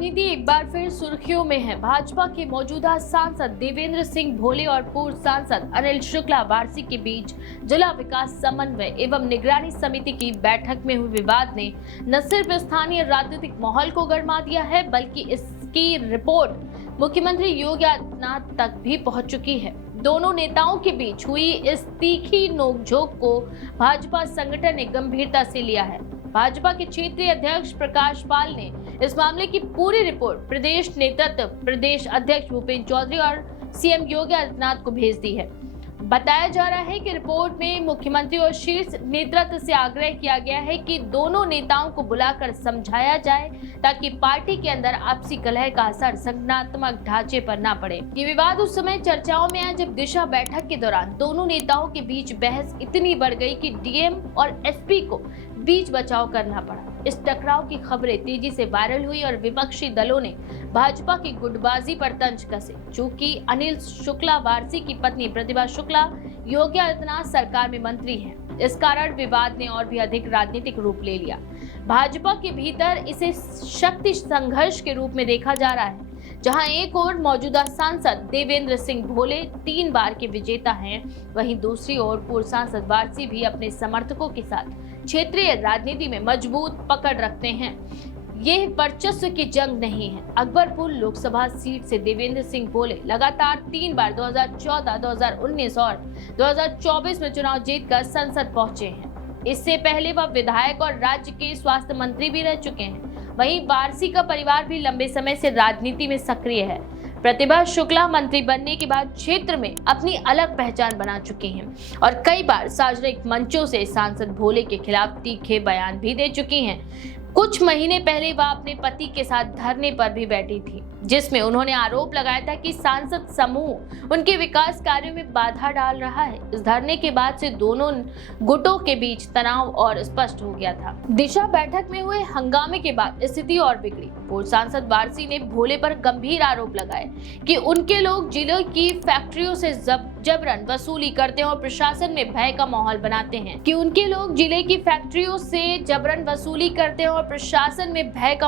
राजनीति एक बार फिर सुर्खियों में है। भाजपा के मौजूदा सांसद देवेंद्र सिंह भोले और पूर्व सांसद अनिल शुक्ला वारसी के बीच जिला विकास समन्वय एवं निगरानी समिति की बैठक में हुए विवाद ने न सिर्फ स्थानीय राजनीतिक माहौल को गरमा दिया है, बल्कि इसकी रिपोर्ट मुख्यमंत्री योगी आदित्यनाथ तक भी पहुंच चुकी है। दोनों नेताओं के बीच हुई इस तीखी नोकझोंक को भाजपा संगठन ने गंभीरता से लिया है। भाजपा के क्षेत्रीय अध्यक्ष प्रकाश पाल ने इस मामले की पूरी रिपोर्ट प्रदेश नेतृत्व, प्रदेश अध्यक्ष भूपेंद्र चौधरी और सीएम योगी आदित्यनाथ को भेज दी है। बताया जा रहा है कि रिपोर्ट में मुख्यमंत्री और शीर्ष नेतृत्व से आग्रह किया गया है कि दोनों नेताओं को बुलाकर समझाया जाए ताकि पार्टी के अंदर आपसी कलह का असर संगठनात्मक ढांचे पर न पड़े। ये विवाद उस समय चर्चाओं में आया जब दिशा बैठक के दौरान दोनों नेताओं के बीच बहस इतनी बढ़ गई कि डीएम और एसपी को बीच बचाव करना पड़ा। इस टकराव की खबरें तेजी से वायरल हुई और विपक्षी दलों ने भाजपा की गुटबाजी पर तंज कसे। चूंकि अनिल शुक्ला वारसी की पत्नी प्रतिभा शुक्ला योगी आदित्यनाथ सरकार में मंत्री हैं, इस कारण विवाद ने और भी अधिक राजनीतिक रूप ले लिया। भाजपा के भीतर इसे शक्ति संघर्ष के रूप में देखा जा रहा है, जहां एक ओर मौजूदा सांसद देवेंद्र सिंह भोले 3 बार के विजेता हैं, वहीं दूसरी ओर पूर्व सांसद वारसी भी अपने समर्थकों के साथ क्षेत्रीय राजनीति में मजबूत पकड़ रखते हैं। ये वर्चस्व की जंग नहीं है। अकबरपुर लोकसभा सीट से देवेंद्र सिंह भोले लगातार 3 बार 2014, 2019 और 2024 में चुनाव जीतकर संसद पहुंचे हैं। इससे पहले वह विधायक और राज्य के स्वास्थ्य मंत्री भी रह चुके हैं। वहीं वारसी का परिवार भी लंबे समय से राजनीति में सक्रिय है। प्रतिभा शुक्ला मंत्री बनने के बाद क्षेत्र में अपनी अलग पहचान बना चुके हैं और कई बार सार्वजनिक मंचों से सांसद भोले के खिलाफ तीखे बयान भी दे चुकी हैं। कुछ महीने पहले वह अपने पति के साथ धरने पर भी बैठी थी, जिसमें उन्होंने आरोप लगाया था कि सांसद समूह उनके विकास कार्यों में बाधा डाल रहा है। इस धरने के बाद से दोनों गुटों के बीच तनाव और स्पष्ट हो गया था। दिशा बैठक में हुए हंगामे के बाद स्थिति और बिगड़ी। पूर्व सांसद वारसी ने भोले पर गंभीर आरोप लगाए कि उनके लोग जिले की फैक्ट्रियों से जबरन वसूली करते हैं और प्रशासन में भय का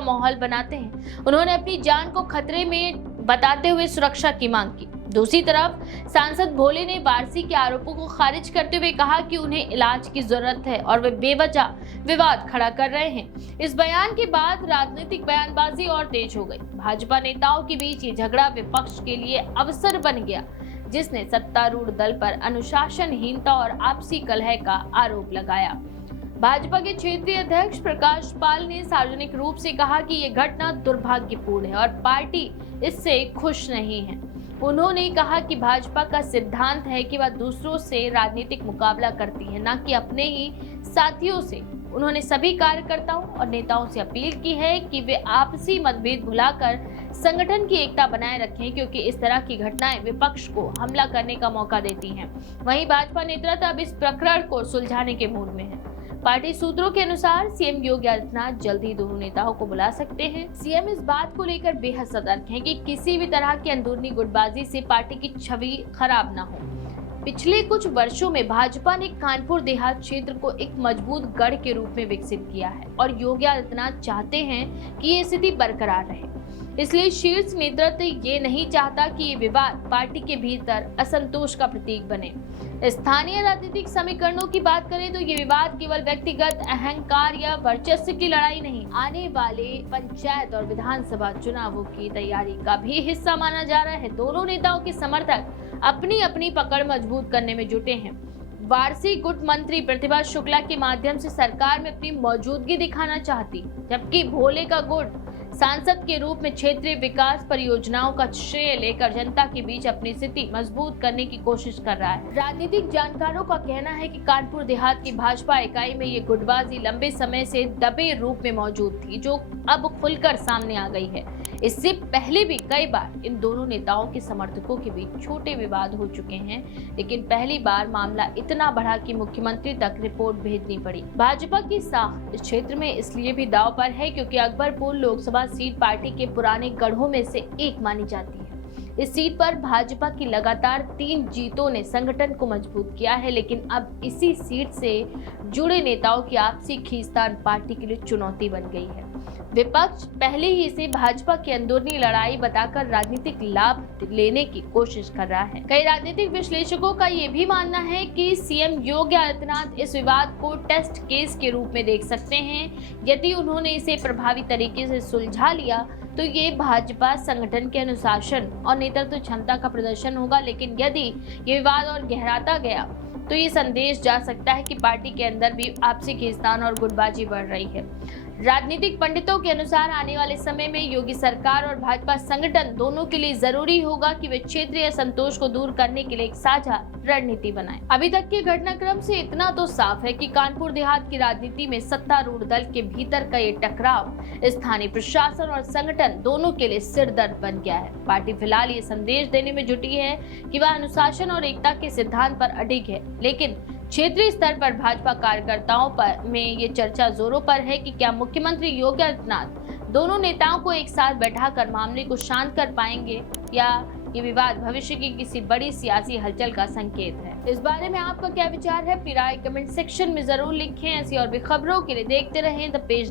माहौल बनाते हैं उन्होंने अपनी जान को खतरे में बताते हुए सुरक्षा की मांग की। दूसरी तरफ सांसद भोले ने वारसी के आरोपों को खारिज करते हुए कहा कि उन्हें इलाज की जरूरत है और वे बेवजह विवाद खड़ा कर रहे हैं। इस बयान के बाद राजनीतिक बयानबाजी और तेज हो गई। भाजपा नेताओं के बीच ये झगड़ा विपक्ष के लिए अवसर बन गया, जिसने सत्तारूढ़ दल पर अनुशासनहीनता और आपसी कलह का आरोप लगाया। भाजपा के क्षेत्रीय अध्यक्ष प्रकाश पाल ने सार्वजनिक रूप से कहा कि ये घटना दुर्भाग्यपूर्ण है और पार्टी इससे खुश नहीं है। उन्होंने कहा कि भाजपा का सिद्धांत है कि वह दूसरों से राजनीतिक मुकाबला करती है, न कि अपने ही साथियों से। उन्होंने सभी कार्यकर्ताओं और नेताओं से अपील की है कि वे आपसी मतभेद भुलाकर संगठन की एकता बनाए रखें, क्योंकि इस तरह की घटनाएं विपक्ष को हमला करने का मौका देती हैं। वहीं भाजपा नेतृत्व अब इस प्रकरण को सुलझाने के मूड में है। पार्टी सूत्रों के अनुसार सीएम योगी आदित्यनाथ जल्द ही दोनों नेताओं को बुला सकते हैं। सीएम इस बात को लेकर बेहद सतर्क हैं कि किसी भी तरह की अंदरूनी गुटबाजी से पार्टी की छवि खराब न हो। पिछले कुछ वर्षों में भाजपा ने कानपुर देहात क्षेत्र को एक मजबूत गढ़ के रूप में विकसित किया है और योगी आदित्यनाथ चाहते हैं कि ये स्थिति बरकरार रहे। इसलिए शीर्ष नेतृत्व ये नहीं चाहता कि ये विवाद पार्टी के भीतर असंतोष का प्रतीक बने। स्थानीय राजनीतिक समीकरणों की बात करें तो ये विवाद केवल व्यक्तिगत अहंकार या वर्चस्व की लड़ाई नहीं, आने वाले पंचायत और विधानसभा चुनावों की तैयारी का भी हिस्सा माना जा रहा है। दोनों नेताओं के समर्थक अपनी अपनी पकड़ मजबूत करने में जुटे हैं। वारसी गुट मंत्री प्रतिभा शुक्ला के माध्यम से सरकार में अपनी मौजूदगी दिखाना चाहती, जबकि भोले का गुट सांसद के रूप में क्षेत्रीय विकास परियोजनाओं का श्रेय लेकर जनता के बीच अपनी स्थिति मजबूत करने की कोशिश कर रहा है। राजनीतिक जानकारों का कहना है कि कानपुर देहात की भाजपा इकाई में ये गुटबाजी लंबे समय से दबे रूप में मौजूद थी, जो अब खुलकर सामने आ गई है। इससे पहले भी कई बार इन दोनों नेताओं के समर्थकों के बीच छोटे विवाद हो चुके हैं, लेकिन पहली बार मामला इतना बढ़ा कि मुख्यमंत्री तक रिपोर्ट भेजनी पड़ी। भाजपा की साख इस क्षेत्र में इसलिए भी दांव पर है क्योंकि अकबरपुर लोकसभा सीट पार्टी के पुराने गढ़ों में से एक मानी जाती है। इस सीट पर भाजपा की लगातार 3 जीतों ने संगठन को मजबूत किया है, लेकिन अब इसी सीट से जुड़े नेताओं की आपसी खींचतान पार्टी के लिए चुनौती बन गई है। विपक्ष पहले ही इसे भाजपा की अंदरूनी लड़ाई बताकर राजनीतिक लाभ लेने की कोशिश कर रहा है। कई राजनीतिक विश्लेषकों का ये भी मानना है कि सीएम योगी आदित्यनाथ इस विवाद को टेस्ट केस के रूप में देख सकते हैं। यदि उन्होंने इसे प्रभावी तरीके से सुलझा लिया तो ये भाजपा संगठन के अनुशासन और नेतृत्व क्षमता का प्रदर्शन होगा, लेकिन यदि ये विवाद और गहराता गया तो ये संदेश जा सकता है कि पार्टी के अंदर भी आपसी खींचतान और गुटबाजी बढ़ रही है। राजनीतिक पंडितों के अनुसार आने वाले समय में योगी सरकार और भाजपा संगठन दोनों के लिए जरूरी होगा कि वे क्षेत्रीय असंतोष को दूर करने के लिए एक साझा रणनीति बनाएं। अभी तक के घटनाक्रम से इतना तो साफ है कि कानपुर देहात की राजनीति में सत्तारूढ़ दल के भीतर का ये टकराव स्थानीय प्रशासन और संगठन दोनों के लिए सिरदर्द बन गया है। पार्टी फिलहाल ये संदेश देने में जुटी है कि वह अनुशासन और एकता के सिद्धांत पर अडिग है, लेकिन क्षेत्रीय स्तर पर भाजपा कार्यकर्ताओं पर में ये चर्चा जोरों पर है कि क्या मुख्यमंत्री योगी आदित्यनाथ दोनों नेताओं को एक साथ बैठाकर मामले को शांत कर पाएंगे, या ये विवाद भविष्य की किसी बड़ी सियासी हलचल का संकेत है। इस बारे में आपका क्या विचार है? अपनी राय कमेंट सेक्शन में जरूर लिखें। ऐसी और भी खबरों के लिए देखते रहें द पेज।